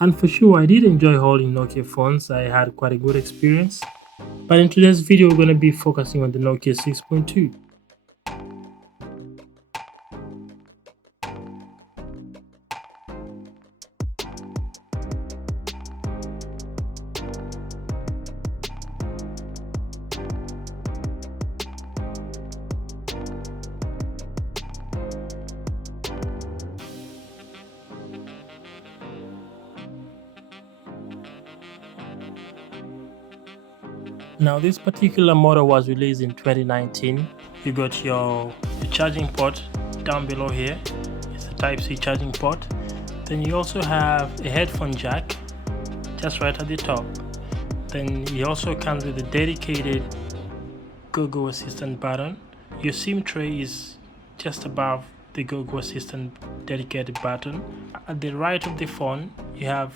And for sure, I did enjoy holding Nokia phones. I had quite a good experience. But in today's video, we're going to be focusing on the Nokia 6.2. Now, this particular model was released in 2019. You got your charging port down below here. It's a Type-C charging port. Then you also have a headphone jack just right at the top. Then it also comes with a dedicated Google Assistant button. Your SIM tray is just above the Google Assistant dedicated button. At the right of the phone, you have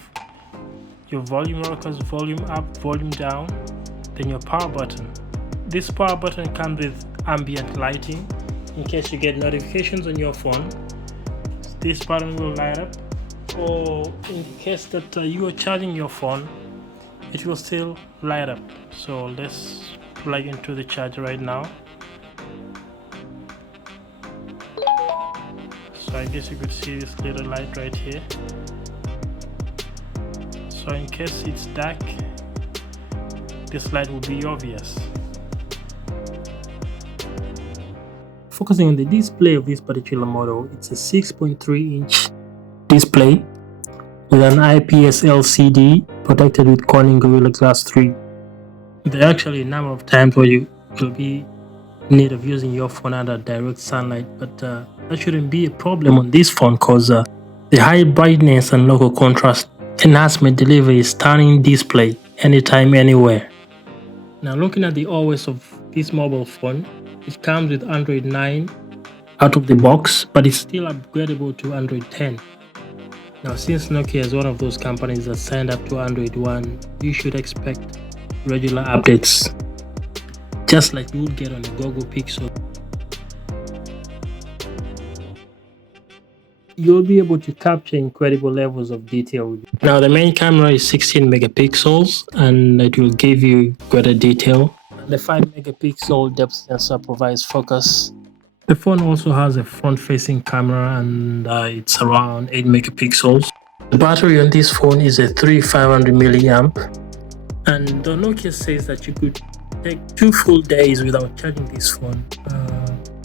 your volume rockers, volume up, volume down, then your power button. This power button comes with ambient lighting. In case you get notifications on your phone, this button will light up, or in case that you are charging your phone, it will still light up. So let's plug into the charger right now. So I guess you could see this little light right here. So in case it's dark, this light will be obvious. Focusing on the display of this particular model, it's a 6.3-inch display with an IPS LCD protected with Corning Gorilla Glass 3. There are actually a number of times where you will be in need of using your phone under direct sunlight, but that shouldn't be a problem on this phone because the high brightness and local contrast enhancement deliver a stunning display anytime, anywhere. Now, looking at the OS of this mobile phone, it comes with Android 9 out of the box, but it's still upgradable to Android 10. Now, since Nokia is one of those companies that signed up to Android 1, you should expect regular updates, just like you would get on a Google Pixel. You'll be able to capture incredible levels of detail. Now, the main camera is 16 megapixels and it will give you greater detail. The 5 megapixel depth sensor provides focus. The phone also has a front-facing camera and it's around 8 megapixels. The battery on this phone is a 3500 milliamp, and the Nokia says that you could take 2 full days without charging this phone.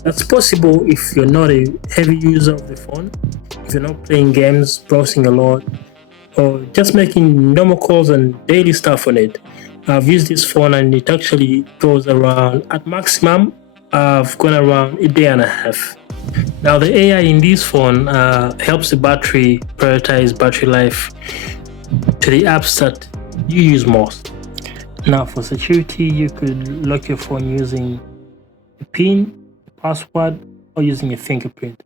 That's possible if you're not a heavy user of the phone, if you're not playing games, browsing a lot, or just making normal calls and daily stuff on it. I've used this phone and it actually goes around, at maximum, I've gone around a day and a half. Now, the AI in this phone helps the battery prioritize battery life to the apps that you use most. Now, for security, you could lock your phone using a PIN, password, or using a fingerprint.